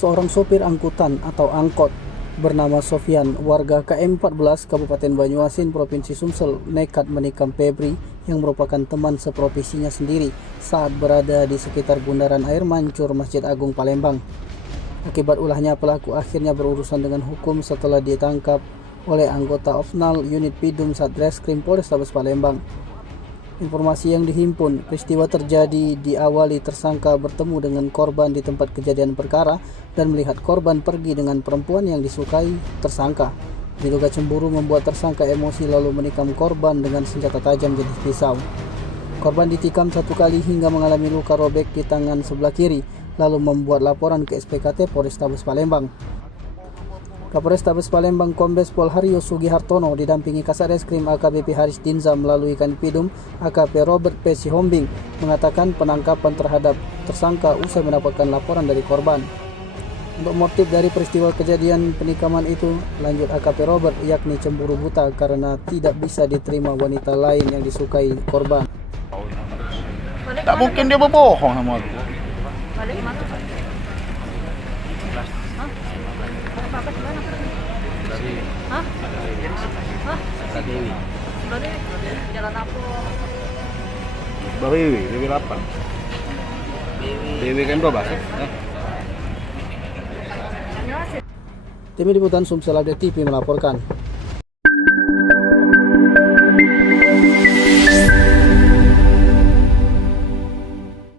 Seorang sopir angkutan atau angkot bernama Sofian, warga KM 14 Kabupaten Banyuasin, Provinsi Sumsel, nekat menikam Febri yang merupakan teman seprofesinya sendiri saat berada di sekitar bundaran air mancur Masjid Agung Palembang. Akibat ulahnya, pelaku akhirnya berurusan dengan hukum setelah ditangkap oleh anggota Ofnal Unit Pidum Satreskrim Polrestabes Palembang. Informasi yang dihimpun, peristiwa terjadi diawali tersangka bertemu dengan korban di tempat kejadian perkara dan melihat korban pergi dengan perempuan yang disukai tersangka. Diduga cemburu membuat tersangka emosi lalu menikam korban dengan senjata tajam jenis pisau. Korban ditikam 1 kali hingga mengalami luka robek di tangan sebelah kiri, lalu membuat laporan ke SPKT Polrestabes Palembang. Kapolres Tabes Palembang Kombes Pol Haryo Sugihartono didampingi Kasareskrim AKBP Haris Dinza melalui Kanpidum AKP Robert P. Sihombing mengatakan penangkapan terhadap tersangka usai mendapatkan laporan dari korban. Untuk motif dari peristiwa kejadian penikaman itu, lanjut AKP Robert, yakni cemburu buta karena tidak bisa diterima wanita lain yang disukai korban. Tak mungkin dia berbohong sama aku. Balik mana? Apa sebenarnya? Hah? Hah? Dewi. Jalan apa? Dewi 8. Dewi kan 12. Tim Liputan Sumsel Update TV melaporkan.